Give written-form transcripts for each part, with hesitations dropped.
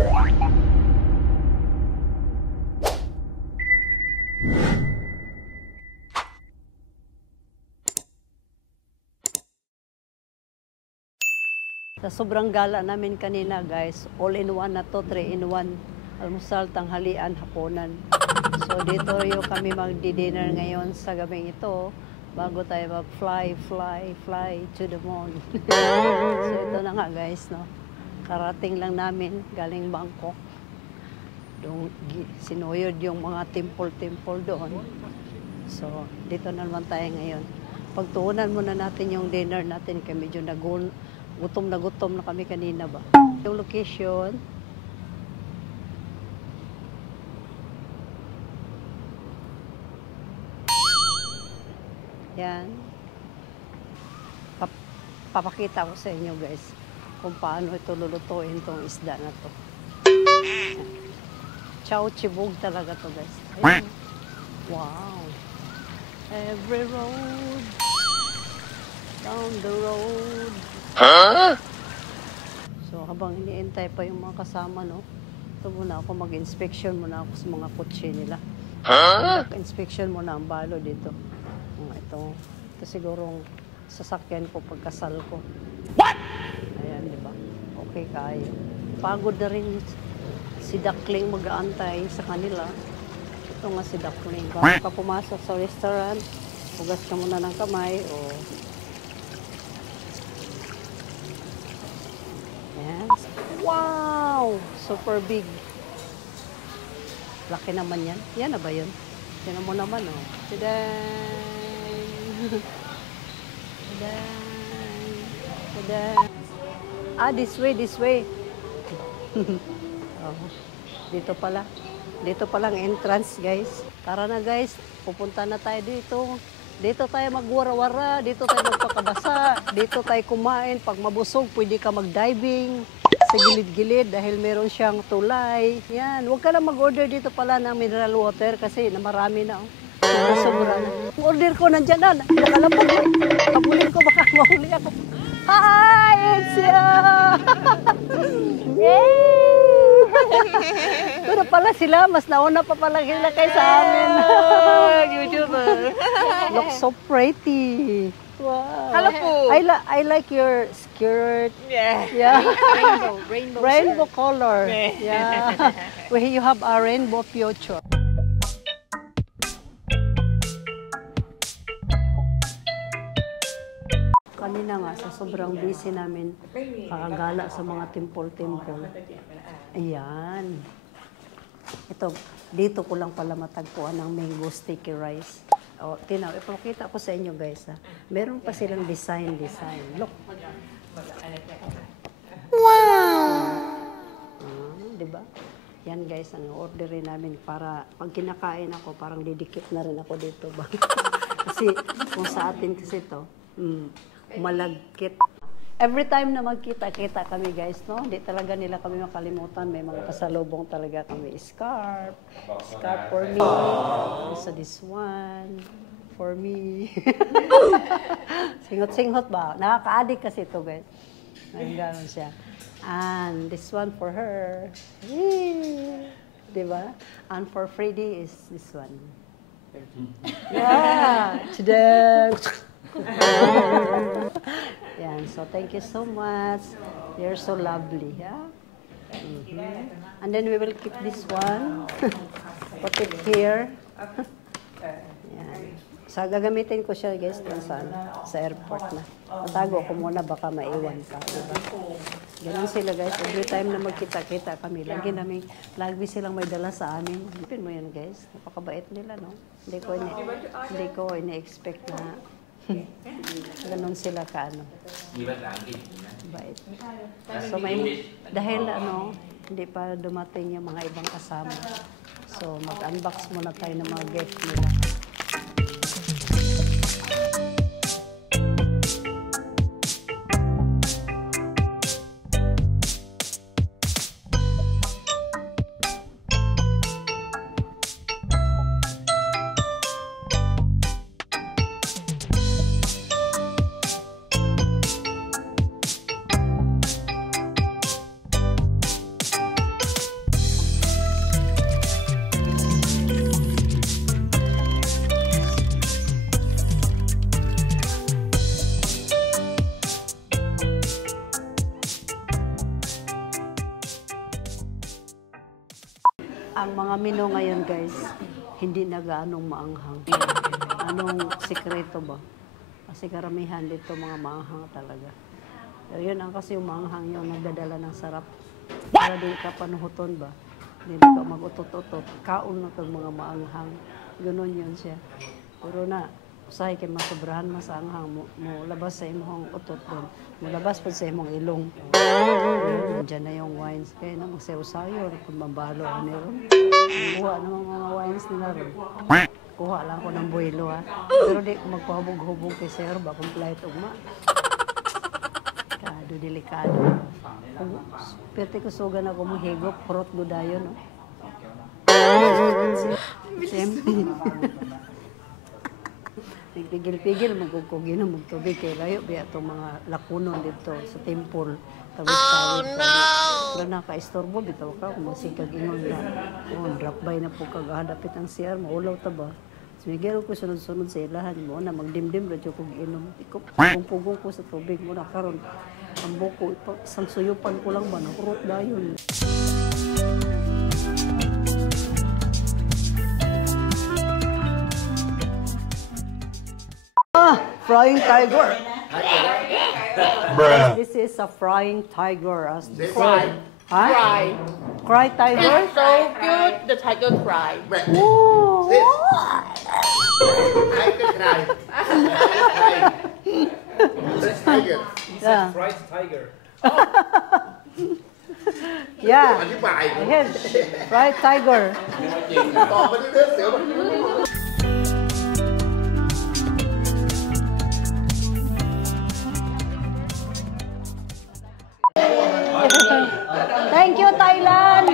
Sa sobrang gala namin kanina guys, all-in-one na to, 3-in-1. Almusal, tanghalian, hapunan. So dito yung kami magdi-dinner ngayon sa gabing ito bago tayo mag-fly to the moon. So ito na nga guys, no? Karating lang namin galing Bangkok. Doon sinuyod yung mga temple doon. So dito na naman tayo ngayon. Pagtuunan muna natin yung dinner natin kaya medyo gutom na kami kanina ba. Yung location. Yan. Papakita ko sa inyo guys kung paano ito lulutuin itong isda na to. Chow chibog talaga to guys. Ayun. Wow. Every road. Down the road. Huh? So habang iniintay pa yung mga kasama, no? Ito muna ako, mag-inspection muna ako sa mga kotse nila. Huh? Mag-inspection muna ang balo dito. Ito sigurong sasakyan ko pagkasal ko. What? Ayan, di ba? Okay kayo. Pagod na rin si Duckling mag-aantay sa kanila. Ito nga si Duckling. Bago ka pumasok sa restaurant, hugas ka muna ng kamay o ayan. Wow! Super big. Laki naman yan. Yan na ba yun? Yan mo naman, oh. Taday! Taday! Ah, this way. Oh, dito pala. Dito palang entrance, guys. Tara na, guys. Pupunta na tayo dito. Dito tayo magwara-wara, dito tayo magpakabasa, dito tayo kumain. Pag mabusog, pwede ka mag-diving sa gilid-gilid dahil meron siyang tulay. Yan, huwag ka lang mag-order dito pala ng mineral water kasi marami na. Sobra na. Ang order ko nandyan na, nakalapag ko. Kabulin ko, baka mahuli ako. Hi, it's you! Yay! Pero pala sila, mas nauna pa pala sila kayo sa amin. YouTuber. Looks so pretty. Wow. Hello po. I like your skirt. Yeah. Rainbow color. Yeah. Well, you have a rainbow future. Kanina nga, sa sobrang busy namin, kakagala sa mga temple. Ayan. Ito, dito ko lang pala matagpuan ng mango sticky rice. O, ipakita ko sa inyo guys, ha. Meron pa silang design. Look. Wow! Diba? Yan guys, ang orderin namin para pag kinakain ako, parang didikit na rin ako dito ba? Kasi kung sa atin kasi ito, malagkit. Every time na magkita-kita kami guys, no? Hindi talaga nila kami makalimutan. May mga pasalubong talaga kami. Scarf for me. Also this one for me. Singot-singot ba? Nakaka-addict kasi ito guys. Nagaganon siya. And this one for her. Diba? And for Freddy is this one. Yeah! Today! Yan, so thank you so much. You're so lovely, yeah? And then we will keep this one. Put it here. Yan. So gagamitin ko siya guys sa airport na. Matago ko muna baka maiwan ka. Diba? Ganun sila guys. Every time na magkita-kita kami, lagi silang may dala sa amin. Pin mo yan guys. Napakabait nila, no? Hindi ko ini-expect na ganun sila ka, ano. Bait. So dahil hindi pa dumating yung mga ibang kasama. So mag-unbox muna tayo ng mga gift nila. Ang mga menu ngayon guys, hindi na gaanong maanghang. Anong sikreto ba? Kasi karamihan dito mga maanghang talaga. Pero yun ang kasi yung maanghang yung nagdadala ng sarap. Para di ka panuhuton ba? Hindi ka mag-utot-utot. Kaon na itong mga maanghang. Ganon yun siya. Pero na, usahay kay masobrahan mas anghang mo labas sa imong utot doon. Mo labas pa sa imong ilong. Diyan na yung wines. Kaya na magsayo-sayo. Kung mabalo ano ron. Kuha ng mga wines nila ron. Kuha lang ko ng buwelo ha. Pero di ko magpahubog-hubog kay sir ba kung flight ugma. Kado, delikado. Pwede ko sugan ako mahigop. Kurot gudayo no. Siyempre. Pigil-pigil, magkukugi na magtubig kay layo. Biya itong mga lakunon dito sa temple. Tawid-tawid. Oh, no! Pero naka-istorbo, bitaw ka. Kung masikag ingon na. Drop by na po kagahadapit ang CR. Maulaw ta ba? Smigero ko sunod-sunod sa ilahan mo na magdimdim radyo kong inom. Pugong-pugong ko sa tubig mo na karon. Ang buko, isang suyupan ko lang ba? Nakurot na yun. Frying tiger. This is a frying tiger. Fry. Huh? Fry. Cry tiger? It's so cute. The tiger cry. Ooh. Tiger cry. That's tiger. Yeah. Fried tiger. Yeah. อธิบาย Ahead. Fried tiger. ตอบมาเรื่อยๆเสือมัน Thank you, Thailand.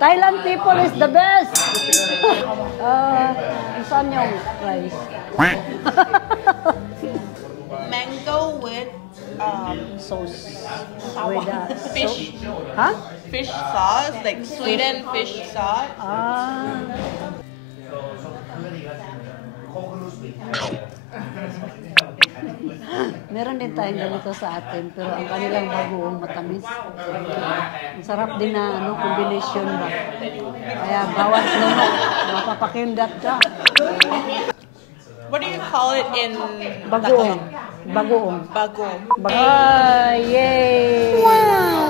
Thailand people is the best. Saan yung rice? Mango with Sauce. With, fish. Huh? Fish sauce, like sweetened fish sauce. Meron din tayong ganito sa atin, pero ang kanilang bagoong matamis. Ang sarap din na combination ba. Kaya bawat mapapakindat ka. What do you call it in Bagoong. Bagoong. Bagoong. Yay! Wow!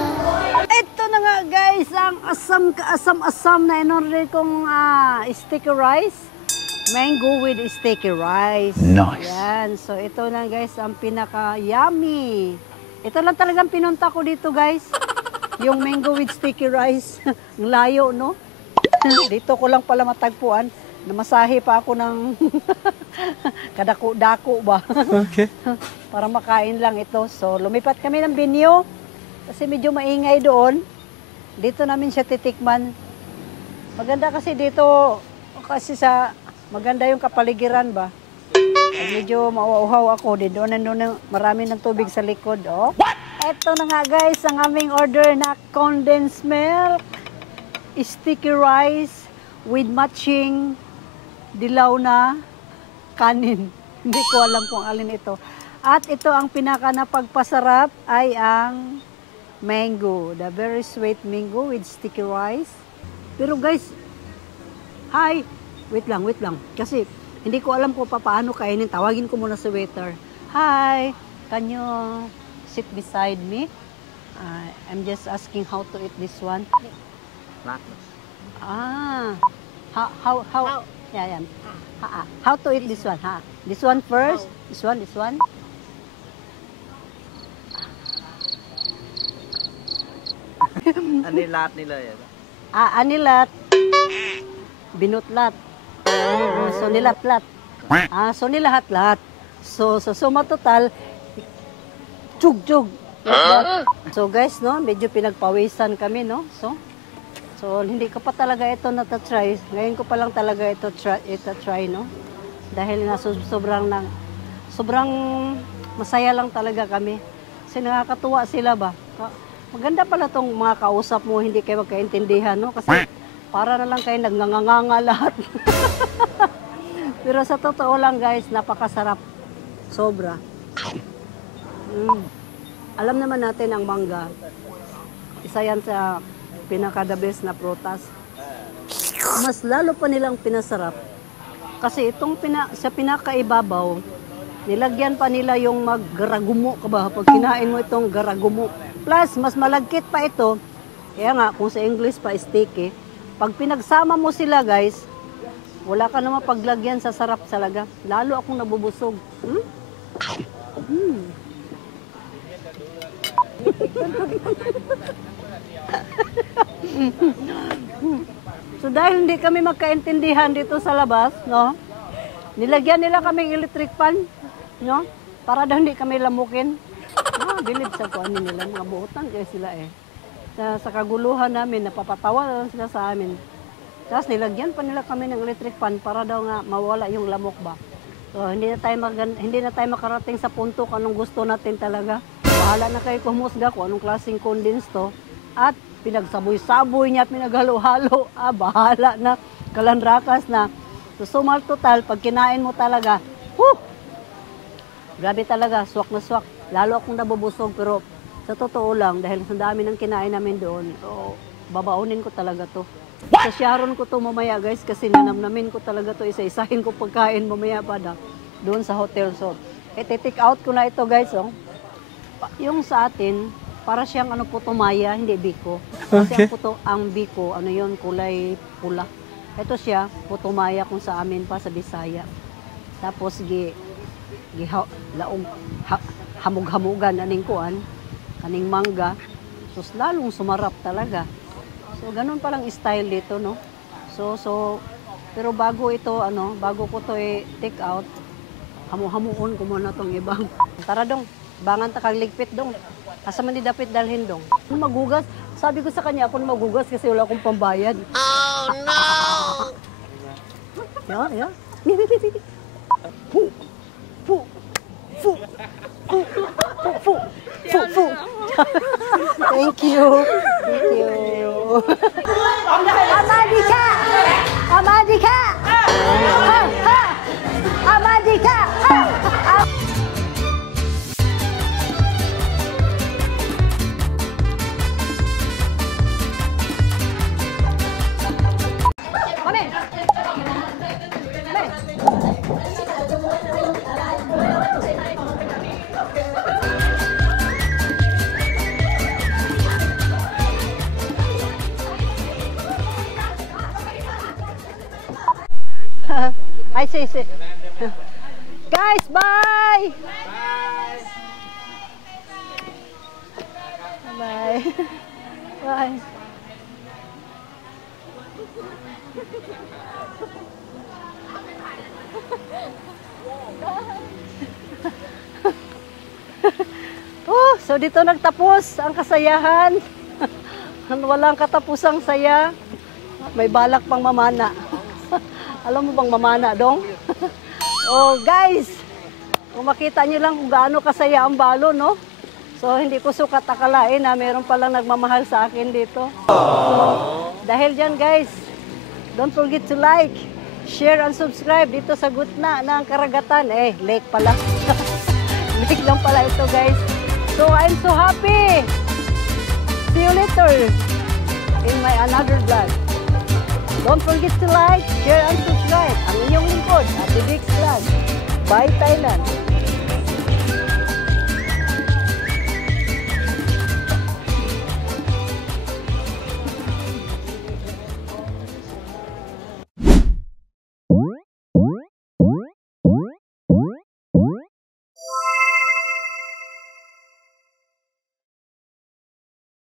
Ito na nga guys, ang asam na in-order kong sticky rice. Mango with sticky rice. Nice. Yan. So, ito lang guys, ang pinaka-yummy. Ito lang talagang pinunta ko dito guys. Yung mango with sticky rice. Ang layo, no? Dito ko lang pala matagpuan. Namasahe pa ako ng kadako-dako ba? Okay. Para makain lang ito. So, lumipat kami ng venue. Kasi medyo maingay doon. Dito namin siya titikman. Maganda kasi dito, kasi maganda yung kapaligiran ba? Medyo mauuhaw ako. Doon marami ng tubig sa likod. Oh. Ito na nga guys, ang aming order na condensed milk, sticky rice with matching dilaw na kanin. Hindi ko alam kung alin ito. At ito ang pinaka napagpasarap ay ang mango. The very sweet mango with sticky rice. Pero guys, hi! Wait lang. Kasi hindi ko alam kung paano kainin. Tawagin ko muna sa waiter. Hi! Can you sit beside me? I'm just asking how to eat this one. How? Yeah. How to eat this one? This one first. This one. Anilat nila yan. Anilat. Binutlat. So nilatlat. So nilahat-lahat. So suma total chug. So guys, no, medyo pinagpawisan kami, no. So hindi ko pa talaga ito na-try. Ngayon ko pa lang talaga ito try, no. Dahil sobrang masaya lang talaga kami. Kasi nakakatuwa sila ba. Maganda pala tong mga kausap mo, hindi kayo magkaintindihan, no? Kasi para na lang kayo nagnganganga lahat. Pero sa totoo lang guys, napakasarap. Sobra. Alam naman natin ang mangga. Isa yan sa pinaka-the best na prutas. Mas lalo pa nilang pinasarap. Kasi itong sa pinakaibabaw, nilagyan pa nila yung maggaragumo ka ba? Pag kinain mo itong garagumo. Plus, mas malagkit pa ito. Kaya nga, kung sa English pa, sticky. Pag pinagsama mo sila, guys, wala ka naman paglagyan sa sarap talaga. Lalo akong nabubusog. So dahil hindi kami magkaintindihan dito sa labas, no? Nilagyan nila kaming electric fan, no? Para daw hindi kami lamukin. Bilib sa kuan nila, mga buotan kayo sila eh. Sa kaguluhan namin, napapatawa lang sila sa amin. Tapos nilagyan pa nila kami ng electric fan para daw nga mawala yung lamok ba. So hindi na tayo makarating sa punto kung anong gusto natin talaga. Bahala na kayo kumusga kung anong klaseng condense to. At pinagsaboy-saboy niya, pinaghalo-halo. Bahala na, kalandrakas na. So sumal total, pag kinain mo talaga, grabe talaga, swak na swak. Lalo akong nabubusog, pero sa totoo lang, dahil sa dami ng kinain namin doon, so, babaunin ko talaga to. Sa Sharon ko to mamaya guys, kasi nanamnamin ko talaga to, isa-isahin ko pagkain mamaya pa na, doon sa hotel. So, take out ko na ito guys. Oh. Yung sa atin, para siyang putumaya, hindi biko. Kasi ang biko, yun, kulay pula. Ito siya, putumaya kung sa amin pa sa Bisaya. Tapos, hamug-hamugan, aning kuan, kaning mangga. So, lalong sumarap talaga. So, ganun palang style dito, no? So, pero bago ito, bago ko to take out, hamu-hamuon ko muna tong ibang. Tara dong, bangan ta kag ligpit dong. Asa man di dapat dalhin dong. Magugas. Sabi ko sa kanya, ako na magugas kasi wala akong pambayad. Oh, no! Yeah. Fu. Thank you. Amadika! Amadika! Amadika! I see. Guys, bye! Bye. Bye. So dito nagtapos ang kasayahan. Walang katapusang saya. May balak pang mamana. Alam mo bang mamana dong? Oh guys, kung makita nyo lang kung gaano kasaya ang balo, no? So hindi ko sukat akalain na meron palang nagmamahal sa akin dito. So, dahil dyan guys, don't forget to like, share and subscribe dito sa gitna ng karagatan. Lake pala. Lake lang pala ito guys. So I'm so happy. See you later in my another vlog. Don't forget to like, share, and subscribe. Ang inyong lingkod, Ate Vic's Vlog. Bye, Thailand!